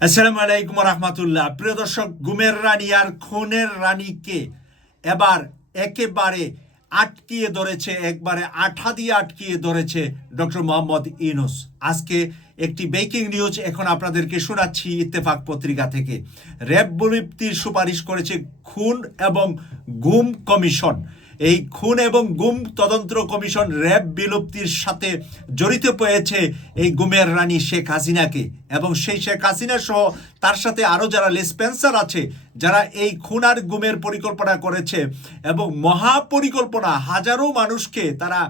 আসসালামু আলাইকুম রহমতুল্লাহ প্রিয় দর্শক গুমের রানী আর খুনের রানীকে এবার একেবারে আটকিয়ে ধরেছে, একবারে আঠা দিয়ে আটকিয়ে ধরেছে ডক্টর মোহাম্মদ ইনুস আজকে একটি ব্রেকিং নিউজ এখন আপনাদেরকে শোনাচ্ছি ইত্তেফাক পত্রিকা থেকে। র্যাব বিলুপ্তির সুপারিশ করেছে খুন এবং গুম কমিশন। এই খুন এবং গুম তদন্ত কমিশন র্যাব বিলুপ্তির সাথে জড়িত পেয়েছে এই গুমের রানী শেখ হাসিনাকে। এবং সেই শেখ হাসিনা সহ তার সাথে আরও যারা লেসপেন্সার আছে, যারা এই খুনার গুমের পরিকল্পনা করেছে এবং মহাপরিকল্পনা হাজারো মানুষকে তারা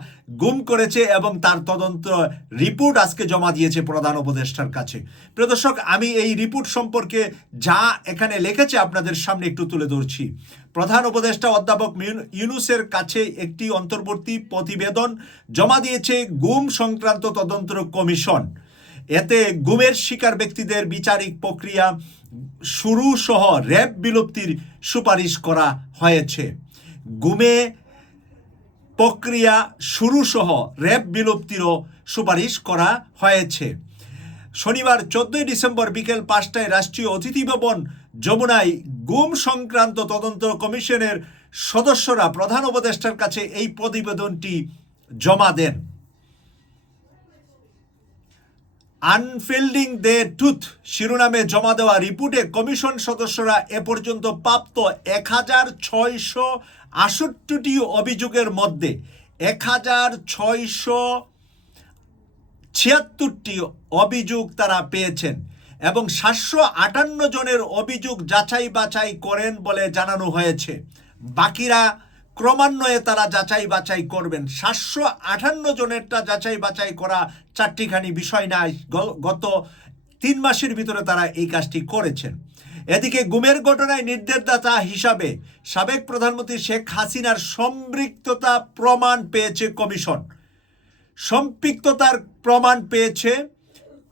গুম করেছে এবং তার তদন্ত রিপোর্ট আজকে জমা দিয়েছে প্রধান উপদেষ্টার কাছে। প্রিয় দর্শক, আমি এই রিপোর্ট সম্পর্কে যা এখানে লিখেছে আপনাদের সামনে একটু তুলে ধরছি। প্রধান উপদেষ্টা অধ্যাপক ইউনুসের কাছে একটি অন্তর্বর্তী প্রতিবেদন জমা দিয়েছে গুম সংক্রান্ত তদন্ত কমিশন। এতে গুমের শিকার ব্যক্তিদের বিচারিক প্রক্রিয়া শুরু সহ র্যাব বিলুপ্তির সুপারিশ করা হয়েছে। গুমে প্রক্রিয়া শুরু সহ র্যাব বিলুপ্তিরও সুপারিশ করা হয়েছে। শনিবার চোদ্দই ডিসেম্বর বিকেল পাঁচটায় রাষ্ট্রীয় অতিথি ভবন যমুনায় গুম সংক্রান্ত তদন্ত কমিশনের সদস্যরা প্রধান উপদেষ্টার কাছে এই প্রতিবেদনটি জমা দেন। আনফিল্ডিং দে টুথ শিরোনামে জমা দেওয়া রিপোর্টে কমিশন সদস্যরা এ পর্যন্ত প্রাপ্ত এক হাজার ছয়শো আষট্টিটি অভিযোগের মধ্যে এক হাজার ছয়শো ছিয়াত্তরটি অভিযোগ তারা পেয়েছেন এবং সাতশো আটান্ন জনের অভিযোগ যাচাই বাছাই করেন বলে জানানো হয়েছে। বাকিরা ক্রমান্বয়ে তারা যাচাই বাছাই করবেন। সাতশো আটান্ন জনেরটা যাচাই বাছাই করা চারটিখানি বিষয় নাই গত তিন মাসের ভিতরে তারা এই কাজটি করেছেন। এদিকে গুমের ঘটনায় নির্দেশদাতা হিসাবে সাবেক প্রধানমন্ত্রী শেখ হাসিনার সম্পৃক্ততা প্রমাণ পেয়েছে কমিশন। সম্পৃক্ততার প্রমাণ পেয়েছে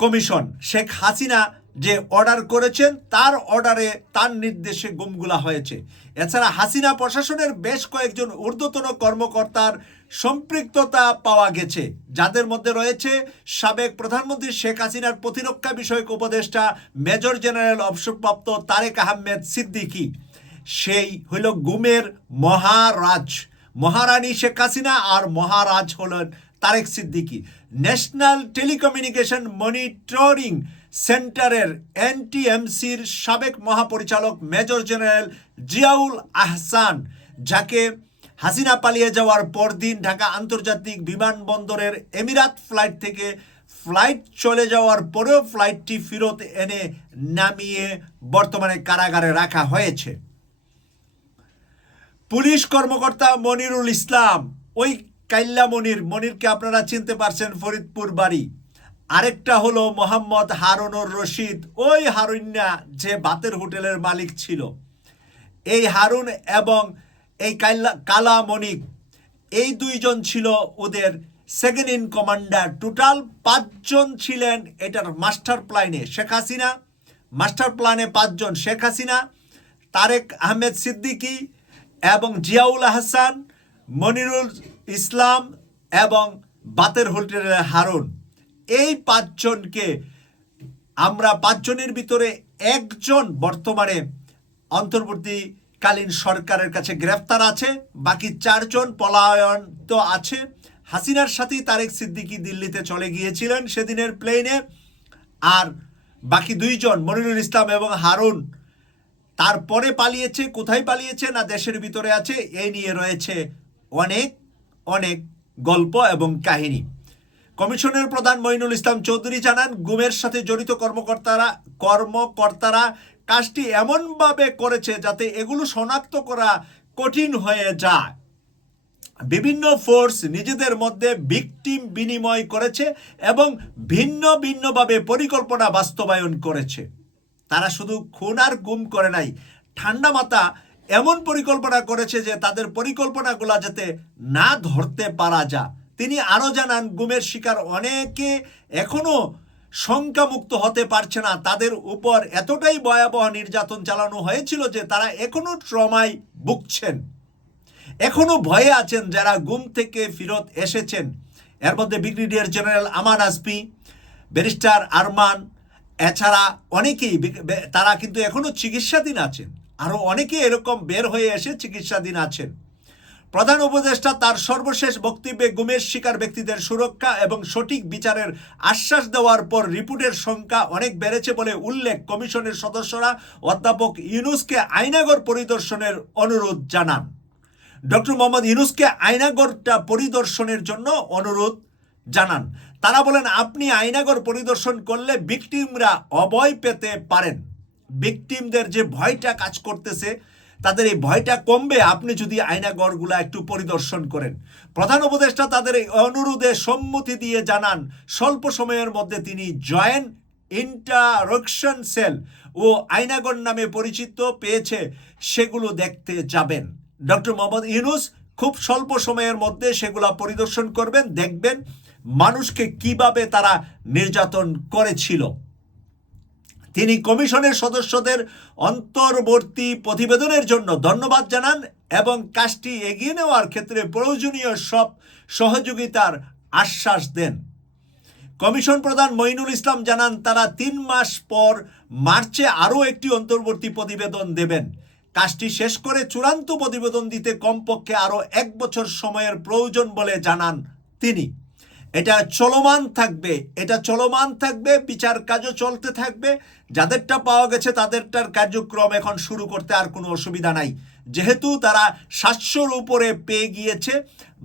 কমিশন। শেখ হাসিনা যে অর্ডার করেছেন, তার অর্ডারে তার নির্দেশে গুমগুলা হয়েছে। এছাড়া হাসিনা প্রশাসনের বেশ কয়েকজন ঊর্ধ্বতন কর্মকর্তার সম্পৃক্ততা পাওয়া গেছে, যাদের মধ্যে রয়েছে সাবেক প্রধানমন্ত্রী শেখ হাসিনার প্রতিরক্ষা বিষয়ক উপদেষ্টা মেজর জেনারেল অবসরপ্রাপ্ত তারেক আহমেদ সিদ্দিকি। সেই হইল গুমের মহারাজ, মহারানী শেখ হাসিনা আর মহারাজ হলেন Tarek Siddiqui. National telecommunication monitoring সেন্টারের এনটিএমসির সাবেক মহাপরিচালক মেজর জেনারেল জিয়াউল আহসান, যাকে হাসিনা পালিয়ে যাওয়ার পরদিন ঢাকা আন্তর্জাতিক বিমানবন্দরের এমিরাত ফ্লাইট থেকে ফ্লাইট চলে যাওয়ার পরেও ফ্লাইটটি ফেরত এনে নামিয়ে বর্তমানে কারাগারে রাখা হয়েছে। পুলিশ কর্মকর্তা মনিরুল ইসলাম, ওই কাইল্লা মনির মনিরকে আপনারা চিনতে পারছেন, ফরিদপুর বাড়ি। আরেকটা হলো মোহাম্মদ হারুনুর রশিদ। ওই হারুন্যা যে বাতের হোটেলের মালিক ছিল। এই হারুন এবং এই কাইল্লা কালা মনিক এই দুইজন ছিল ওদের সেকেন্ড ইন কমান্ডার টোটাল পাঁচজন ছিলেন এটার মাস্টার প্ল্যানে শেখ হাসিনা মাস্টার প্ল্যানে পাঁচজন। শেখ হাসিনা, তারেক আহমেদ সিদ্দিকী এবং জিয়াউল আহসান, মনিরুল ইসলাম এবং বাতের হোটেলের হারুন। এই পাঁচজনকে আমরা পাঁচজনের ভিতরে একজন বর্তমানে অন্তর্বর্তীকালীন সরকারের কাছে গ্রেফতার আছে, বাকি চারজন পলায়ন তো আছে। হাসিনার সাথেই তারেক সিদ্দিকি দিল্লিতে চলে গিয়েছিলেন সেদিনের প্লেনে আর বাকি দুইজন, মনিরুল ইসলাম এবং হারুন, তারপরে পালিয়েছে, কোথায় পালিয়েছে না দেশের ভিতরে আছে এই নিয়ে রয়েছে অনেক অনেক গল্প এবং কাহিনী। কমিশনের প্রধান মইনুল ইসলাম চৌধুরী জানান, গুমের সাথে জড়িত কর্মকর্তারা কর্মকর্তারা কাজটি এমনভাবে করেছে যাতে এগুলো শনাক্ত করা কঠিন হয়ে যায়। বিভিন্ন ফোর্স নিজেদের মধ্যে ভিকটিম বিনিময় করেছে এবং ভিন্ন ভিন্নভাবে পরিকল্পনা বাস্তবায়ন করেছে। তারা শুধু খুন আর গুম করে নাই, ঠান্ডা মাথা এমন পরিকল্পনা করেছে যে তাদের পরিকল্পনাগুলো যাতে না ধরতে পারা যা তিনি আরও জানান, গুমের শিকার অনেকে এখনও শঙ্কামুক্ত হতে পারছে না। তাদের উপর এতটাই ভয়াবহ নির্যাতন চালানো হয়েছিল যে তারা এখনও ট্রমায় ভুগছেন। এখনও ভয়ে আছেন যারা গুম থেকে ফিরত এসেছেন। এর মধ্যে brigadier general Aman আসপি, barrister Arman, এছাড়া অনেকেই তারা কিন্তু এখনও চিকিৎসাধীন আছেন। আরও অনেকে এরকম বের হয়ে এসে চিকিৎসাধীন আছেন। প্রধান উপদেষ্টা তার সর্বশেষ বক্তব্যে গুমের শিকার ব্যক্তিদের সুরক্ষা এবং সঠিক বিচারের আশ্বাস দেওয়ার পর রিপোর্টের সংখ্যা অনেক বেড়েছে বলে উল্লেখ কমিশনের সদস্যরা অধ্যাপক ইউনুসকে আইনাগর পরিদর্শনের অনুরোধ জানান। ডক্টর মোহাম্মদ ইউনুসকে আয়নাগরটা পরিদর্শনের জন্য অনুরোধ জানান। তারা বলেন, আপনি আয়নাগর পরিদর্শন করলে ভিকটিমরা অভয় পেতে পারেন। ভিকটিমদের যে ভয়টা কাজ করতেছে তাদের এই ভয়টা কমবে। আপনি যদি আয়নাগরগুলা একটু পরিদর্শন করেন। প্রধান উপদেষ্টা তাদের এই অনুরোধে সম্মতি দিয়ে জানান, স্বল্প সময়ের মধ্যে তিনি জয়েন্ট ইন্টারকশন সেল ও আয়নাগর নামে পরিচিত পেয়েছে, সেগুলো দেখতে যাবেন। ডক্টর মোহাম্মদ ইউনুস খুব স্বল্প সময়ের মধ্যে সেগুলা পরিদর্শন করবেন, দেখবেন মানুষকে কীভাবে তারা নির্যাতন করেছিল। তিনি কমিশনের সদস্যদের অন্তর্বর্তী প্রতিবেদনের জন্য ধন্যবাদ জানান এবং কাজটি এগিয়ে নেওয়ার ক্ষেত্রে প্রয়োজনীয় সব সহযোগিতার আশ্বাস দেন। কমিশন প্রধান মঈনুল ইসলাম জানান, তারা তিন মাস পর মার্চে আরও একটি অন্তর্বর্তী প্রতিবেদন দেবেন। কাজটি শেষ করে চূড়ান্ত প্রতিবেদন দিতে কমপক্ষে আরও এক বছর সময়ের প্রয়োজন বলে জানান তিনি। এটা চলমান থাকবে, এটা চলমান থাকবে, বিচার কাজও চলতে থাকবে। যাদেরটা পাওয়া গেছে তাদেরটার কার্যক্রম এখন শুরু করতে আর কোনো অসুবিধা নাই। যেহেতু তারা সাতশোর উপরে পেয়ে গিয়েছে,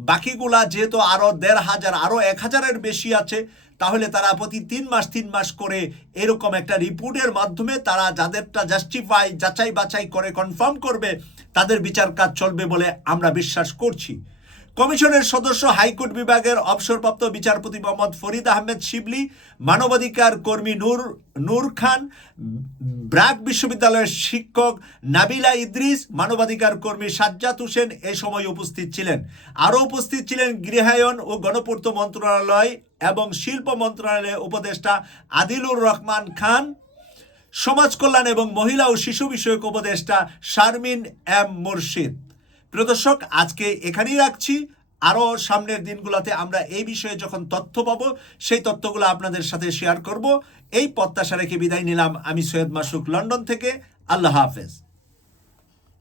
বাকিগুলা যেহেতু আরও দেড় হাজার আরও এক হাজারের বেশি আছে, তাহলে তারা প্রতি তিন মাস তিন মাস করে এরকম একটা রিপোর্টের মাধ্যমে তারা যাদেরটা জাস্টিফাই যাচাই বাছাই করে কনফার্ম করবে, তাদের বিচার কাজ চলবে বলে আমরা বিশ্বাস করছি। কমিশনের সদস্য হাইকোর্ট বিভাগের অবসরপ্রাপ্ত বিচারপতি মোহাম্মদ ফরিদ আহমেদ শিবলি, মানবাধিকার কর্মী নূর নূর খান ব্র্যাক বিশ্ববিদ্যালয়ের শিক্ষক নাবিলা ইদ্রিস, মানবাধিকার কর্মী সাজ্জাদ হোসেন এ সময় উপস্থিত ছিলেন। আরও উপস্থিত ছিলেন গৃহায়ন ও গণপূর্ত মন্ত্রণালয় এবং শিল্প মন্ত্রণালয়ের উপদেষ্টা আদিলুর রহমান খান, সমাজ কল্যাণ এবং মহিলা ও শিশু বিষয়ক উপদেষ্টা শারমিন এম মুর্শিদ। প্রিয় দর্শক, আজকে এখানেই রাখছি। আরও সামনের দিনগুলোতে আমরা এই বিষয়ে যখন তথ্য পাবো, সেই তথ্যগুলো আপনাদের সাথে শেয়ার করব। এই প্রত্যাশা রেখে বিদায় নিলাম আমি সৈয়দ মাসুক লন্ডন থেকে। আল্লাহ হাফেজ।